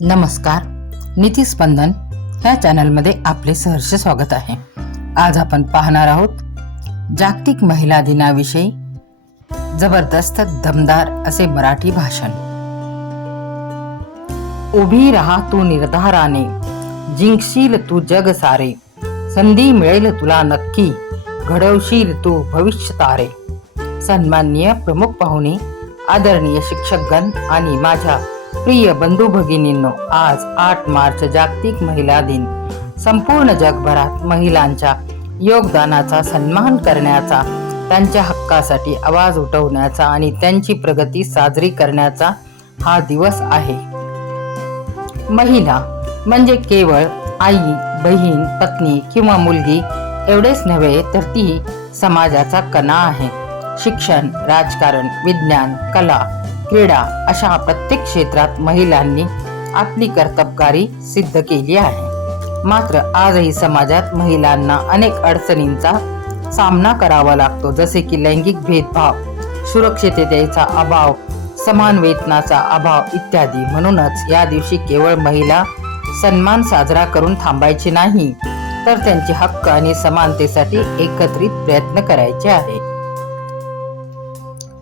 नमस्कार. नीतिस्पंदन ह्या चॅनलमध्ये आपले सहर्ष स्वागत आहे. आज आपण पाहणार आहोत जागतिक महिला दिनाविषयी जबरदस्त दमदार असे मराठी भाषण. उभी राहा तू निर्धाराने, जिंकशील तू जग सारे, संधी मिळेल तुला नक्की, घडवशील तू भविष्य तारे. सन्माननीय प्रमुख पाहुणे, आदरणीय शिक्षकगण आणि माझ्या प्रिय बंधू भगिनींनो, आज 8 मार्च जागतिक महिला दिन. संपूर्ण जगभरात महिलांच्या योगदानाचा सन्मान करण्याचा, त्यांच्या हक्कासाठी आवाज उठवण्याचा आणि त्यांची प्रगती साजरी करण्याचा हा दिवस आहे. महिला म्हणजे केवळ आई, बहीण, पत्नी किंवा मुलगी एवढेच नव्हे, तर ती समाजाचा कणा आहे. शिक्षण, राजकारण, विज्ञान, कला, क्रीडा अशा प्रत्येक क्षेत्रात महिलांनी आपली कर्तबगारी सिद्ध केली आहे. मात्र आजही समाजात महिलांना अनेक अडचणींचा सामना करावा लागतो, जसे की लैंगिक भेदभाव, सुरक्षिततेचा अभाव, समान वेतनाचा अभाव इत्यादी. म्हणूनच या दिवशी केवळ महिला सन्मान साजरा करून थांबायचे नाही, तर त्यांचे हक्क आणि समानतेसाठी एकत्रित प्रयत्न करायचे आहे.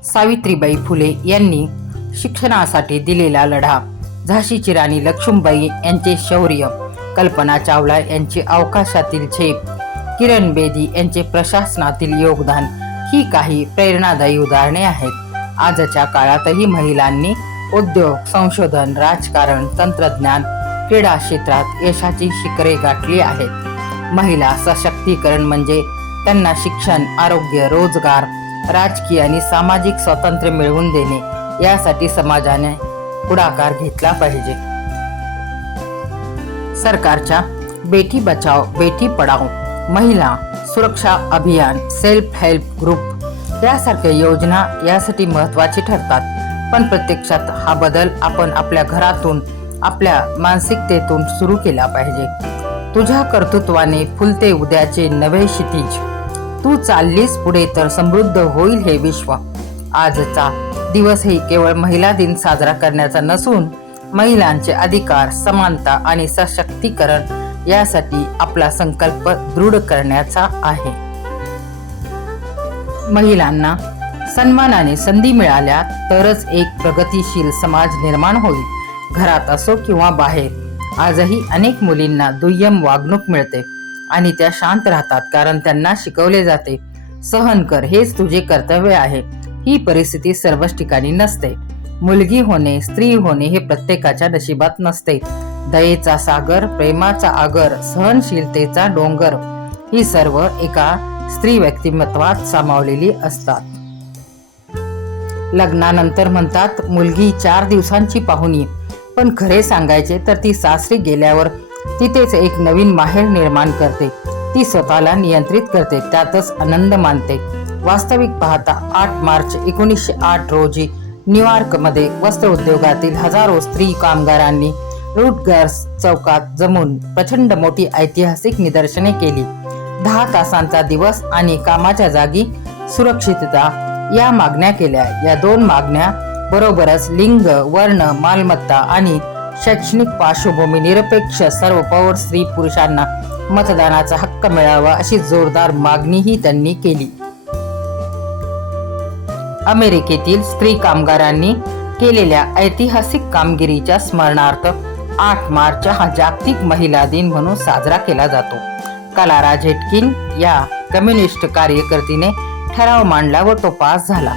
सावित्रीबाई फुले यांनी शिक्षणासाठी दिलेला लढा, झाशीची राणी लक्ष्मीबाई यांचे शौर्य, कल्पना चावला यांचे अवकाशातील झेप, किरण बेदी यांचे प्रशासनातील योगदान ही काही प्रेरणादायी उदाहरणे आहेत. आजच्या काळातही महिलांनी उद्योग, संशोधन, राजकारण, तंत्रज्ञान, क्रीडा क्षेत्रात यशाची शिखरे गाठली आहेत. महिला सशक्तीकरण म्हणजे त्यांना शिक्षण, आरोग्य, रोजगार, राजकीय आणि सामाजिक स्वातंत्र्य मिळवून देणे. यासाठी समाजाने पुढाकार घेतला पाहिजे. सरकारच्या बेटी बचाओ बेटी पढाओ, महिला सुरक्षा अभियान, सेल्फ हेल्प ग्रुप यासारख्या योजना यासाठी महत्त्वाची ठरतात. पण प्रत्यक्षात हा बदल आपण आपल्या घरातून, आपल्या मानसिकतेतून सुरू केला पाहिजे. तुझ्या कर्तृत्वाने फुलते उद्याचे नवे क्षितिज, तू चाललीस पुढे तर समृद्ध होईल हे विश्व. आजचा दिवस हे केवळ महिला दिन साजरा करण्याचा नसून महिलांचे अधिकार, समानता आणि सशक्तीकरण यासाठी आपला संकल्प दृढ करण्याचा आहे. महिलांना सन्मानाने संधी मिळाल्या तरच एक प्रगतिशील समाज निर्माण होईल. घरात असो किंवा बाहेर, आजही अनेक मुलींना दुय्यम वागणूक मिळते आणि त्या शांत राहतात, कारण त्यांना शिकवले जाते, सहन कर, हेच तुझे कर्तव्य आहे. ही परिस्थिती सर्वच ठिकाणी नसते. मुलगी होणे, स्त्री होणे हे प्रत्येकाच्या नशिबात नसते. दयेचा सागर, प्रेमाचा आगर, सहनशीलतेचा डोंगर ही सर्व एका स्त्री व्यक्तिमत्वात सामावलेली असतात. लग्नानंतर म्हणतात मुलगी 4 दिवसांची पाहुणी, पण खरे सांगायचे तर ती सासरी गेल्यावर तिथेच एक नवीन माहेर निर्माण करते. ती स्वतःला नियंत्रित करते, त्यातच आनंद मानते. वास्तविक पाहता 8 मार्च 1908 रोजी न्यूयॉर्कमध्ये वस्त्र उद्योगातील हजारो स्त्री कामगारांनी रूटगर्स चौकात जमून प्रचंड मोठी ऐतिहासिक निदर्शने केली. 10 तासांचा दिवस आणि कामाच्या जागी सुरक्षितता या मागण्या केल्या. या 2 मागण्या बरोबरच लिंग, वर्ण, मालमत्ता आणि शैक्षणिक पार्श्वभूमी निरपेक्ष सर्व पौर स्त्री पुरुषांना मतदानाचा हक्क मिळावा अशी जोरदार मागणीही त्यांनी केली. अमेरिकेतील स्त्री कामगारांनी केलेल्या ऐतिहासिक कामगिरीच्या स्मरणार्थ 8 मार्च हा जागतिक महिला दिन म्हणून साजरा केला जातो. क्लारा झेटकिन या कम्युनिस्ट कार्यकर्तीने ठराव मांडला व तो पास झाला.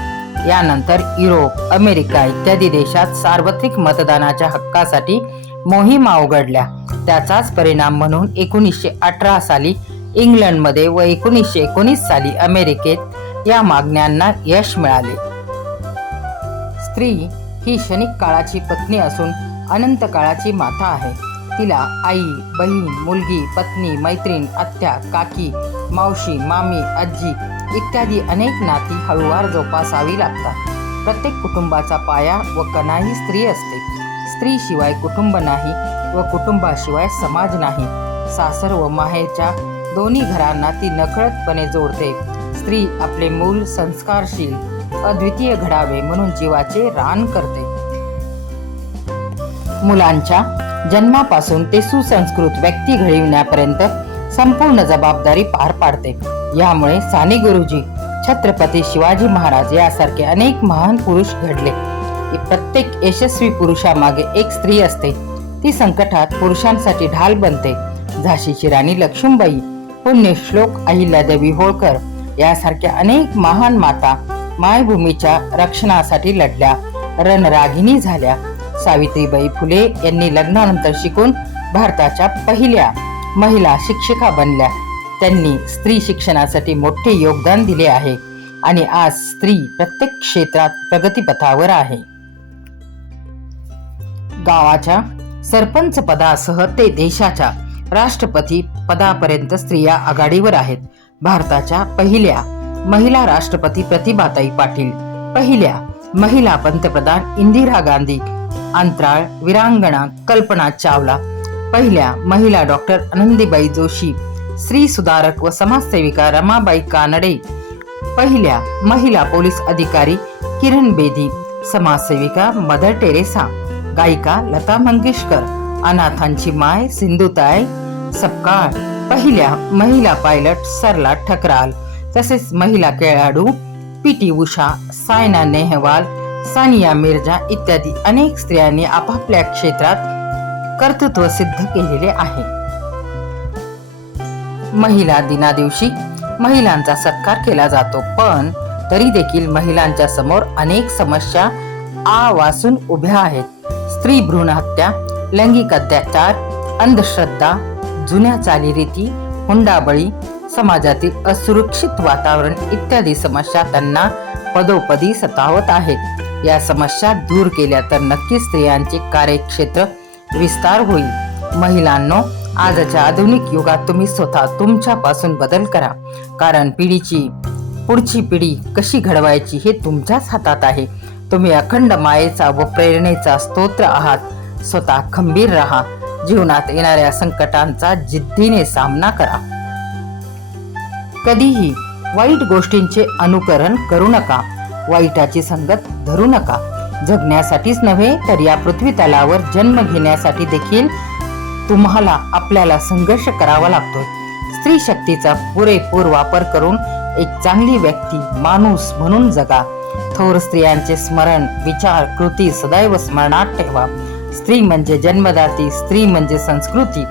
यानंतर युरोप, अमेरिका इत्यादी देशात सार्वत्रिक मतदानाच्या हक्कासाठी मोहिमा उघडल्या. त्याचाच परिणाम म्हणून 1918 साली इंग्लंडमध्ये व 1919 साली अमेरिकेत या मागण्यांना यश मिळाले. स्त्री ही क्षणिक काळाची पत्नी असून अनंत काळाची माता आहे. तिला आई, बहीण, मुलगी, पत्नी, मैत्रीण, आत्या, काकी, मावशी, मामी, आजी इत्यादी अनेक नाती हळूवार जोपासावी लागतात. प्रत्येक कुटुंबाचा पाया व कणा ही स्त्री असते. स्त्रीशिवाय कुटुंब नाही व कुटुंबाशिवाय समाज नाही. सासर व माहेरच्या दोन्ही घरांना ती नकळतपणे जोडते. स्त्री आपले मूल संस्कारशील, अद्वितीय घडावे म्हणून जीवाचे रान करते. मुलांच्या जन्मापासून ते सुसंस्कृत व्यक्ती घडविण्यापर्यंत संपूर्ण जबाबदारी पार पाडते. यामुळे साने गुरुजी, छत्रपती शिवाजी महाराज यासारखे अनेक महान पुरुष घडले. प्रत्येक यशस्वी पुरुषामागे एक स्त्री असते. ती संकटात पुरुषांसाठी ढाल बनते. झाशीची राणी लक्ष्मीबाई, पुण्यश्लोक अहिल्यादेवी होळकर यासारख्या अनेक महान माता मायभूमीच्या रक्षणासाठी लढल्या, रणरागिणी झाल्या. सावित्रीबाई फुले यांनी लग्नानंतर शिकून भारताच्या पहिल्या महिला शिक्षिका बनल्या. त्यांनी स्त्री शिक्षणासाठी मोठे योगदान दिले आहे आणि आज स्त्री प्रत्येक क्षेत्रात प्रगतीपथावर आहे. गावाच्या सरपंच पदासह ते देशाच्या राष्ट्रपती पदापर्यंत स्त्रिया आघाडीवर आहेत. भारताच्या पहिल्या महिला राष्ट्रपती प्रतिभाताई पाटील, पहिल्या महिला पंतप्रधान इंदिरा गांधी, अंतराळ वीरांगना कल्पना चावला, पहिल्या महिला डॉक्टर आनंदीबाई जोशी, स्त्री सुधारक व समाजसेविका रमाबाई कानडे, पहिल्या महिला पोलीस अधिकारी किरण बेदी, समाजसेविका मदर टेरेसा, गायिका लता मंगेशकर, अनाथांची माय सिंधुताई सपकाळ, पहिल्या महिला पायलट सरला ठकराल, तसेच महिला खेळाडू पी.टी. उषा, सायना नेहवाल, सानिया मिर्झा इत्यादी अनेक स्त्रियांनी आपापल्या क्षेत्रात कर्तृत्व सिद्ध केलेले आहे. महिला दिना दिवशी महिलांचा सत्कार केला जातो, पण तरी देखील महिलांच्या समोर अनेक समस्या आवासून उभ्या आहेत. स्त्री भ्रूण हत्या, लैंगिक अत्याचार, अंधश्रद्धा, जुन्या चालीरीती, हुंडाबळी, समाजातील असुरक्षित वातावरण इत्यादी समस्या त्यांना पदोपदी सतावत आहेत. या समस्या दूर केल्या तर नक्कीच स्त्रियांचे कार्यक्षेत्र विस्तार होईल. महिलांनो, आजच्या आधुनिक युगात तुम्ही स्वतः तुमच्यापासून बदल करा, कारण पुढची पिढी कशी घडवायची हे तुमच्याच हातात आहे. तुम्ही अखंड मायेचा व प्रेरणेचा स्तोत्र आहात. स्वतः खंबीर राहा. जीवनात येणाऱ्या संकटांचा जिद्दीने सामना करा. कधीही वाईट गोष्टींचे अनुकरण करू नका. वाईटाची संगत धरू नका. जगण्यासाठीच नव्हे तर या पृथ्वी तलावर जन्म घेण्यासाठी देखील तुम्हाला आपल्याला संघर्ष करावा लागतो. स्त्री शक्तीचा पुरेपूर वापर करून एक चांगली व्यक्ती, माणूस म्हणून जगा. थोर स्त्रियांचे स्मरण, विचार, कृती सदैव स्मरणात ठेवा. स्त्री म्हणजे जन्मदाती, स्त्री म्हणजे संस्कृती,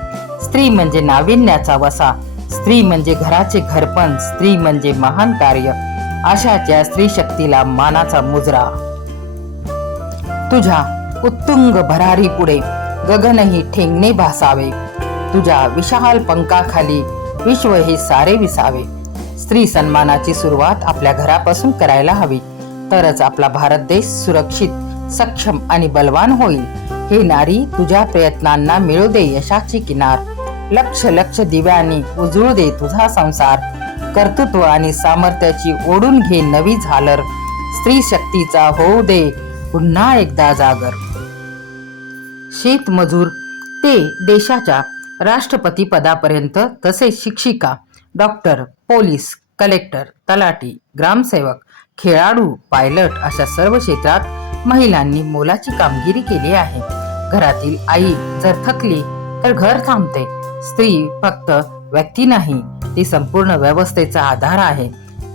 स्त्री म्हणजे नाविन्याचा वसा, स्त्री म्हणजे घराचे घरपण, स्त्री म्हणजे महान कार्य. अशाच या स्त्री शक्तीला मानाचा मुजरा. तुझ्या उत्तुंग भरारी पुढे गगनही ठेंगणे भासावे. तुझ्या विशाल पंखाखाली विश्व हे सारे विसावे. स्त्री सन्मानाची सुरुवात आपल्या घरापासून करायला हवी, तरच आपला भारत देश सुरक्षित, सक्षम आणि बलवान होईल. हे नारी, तुझ्या प्रयत्नांना मिळू दे यशाची किनार. लक्ष लक्ष दिव्यांनी उजळू दे तुझा संसार. कर्तृत्व आणि सामर्थ्याची ओढून घे नवी झालर. स्त्री शक्तीचा होऊ दे पुन्हा एकदा जागर. शेतमजूर ते देशाच्या राष्ट्रपती पदापर्यंत, तसेच शिक्षिका, डॉक्टर, पोलीस, कलेक्टर, तलाठी, ग्रामसेवक, खेळाडू, पायलट अशा सर्व क्षेत्रात महिलांनी मोलाची कामगिरी केली आहे. घरातील आई जर थकली तर घर थांबते. स्त्री फक्त व्यक्ती नाही, ती संपूर्ण व्यवस्थेचा आधार आहे.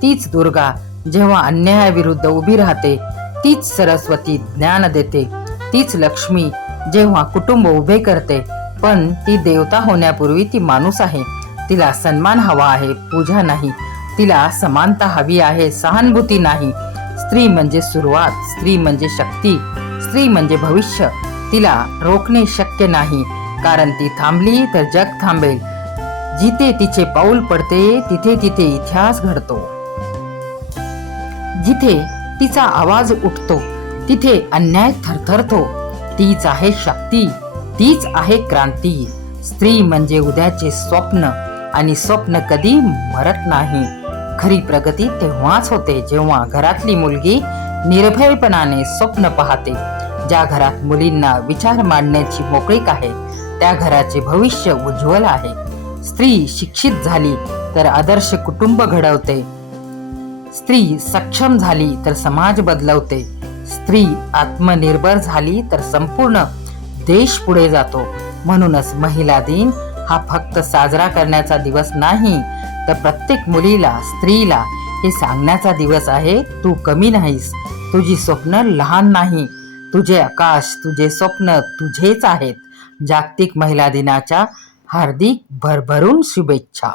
तीच दुर्गा जेव्हा अन्यायाविरुद्ध उभी राहते, तीच सरस्वती ज्ञान देते. तीच लक्ष्मी जेव्हा कुटुंब उभे करते. पण ती देवता होण्यापूर्वी ती माणूस आहे. तिला सन्मान हवा आहे, पूजा नाही. तिला समानता हवी आहे, सहानुभूती नाही. स्त्री म्हणजे सुरुवात, स्त्री म्हणजे शक्ती, स्त्री म्हणजे भविष्य. तिला रोखणे शक्य नाही, कारण ती थांबली तर जग थांबेल. जिथे तिचे पाऊल पडते तिथे तिथे इतिहास घडतो. जिथे तिचा आवाज उठतो तिथे अन्याय थरथरतो. तीच आहे शक्ती, तीच आहे क्रांती. स्त्री म्हणजे उद्याचे स्वप्न, आणि स्वप्न कधी मरत नाही. खरी प्रगती तेव्हाच होते जेव्हा घरातली मुलगी निर्भयपणाने स्वप्न पाहते. ज्या घरात मुलींना विचार मांडण्याची मोकळीक आहे, त्या घराचे भविष्य उज्ज्वल आहे. स्त्री शिक्षित झाली तर आदर्श कुटुंब घडवते. स्त्री सक्षम झाली तर समाज बदलवते. स्त्री आत्मनिर्भर झाली तर संपूर्ण देश पुढे जातो. म्हणूनच महिला दिन हा फक्त साजरा करण्याचा दिवस नाही, तर प्रत्येक मुलीला, स्त्रीला हे सांगण्याचा दिवस आहे, तू कमी नाहीस, तुझी स्वप्न लहान नाही, तुझे आकाश, तुझे स्वप्न तुझेच आहेत. जागतिक महिला दिनाच्या हार्दिक भरभरून शुभेच्छा.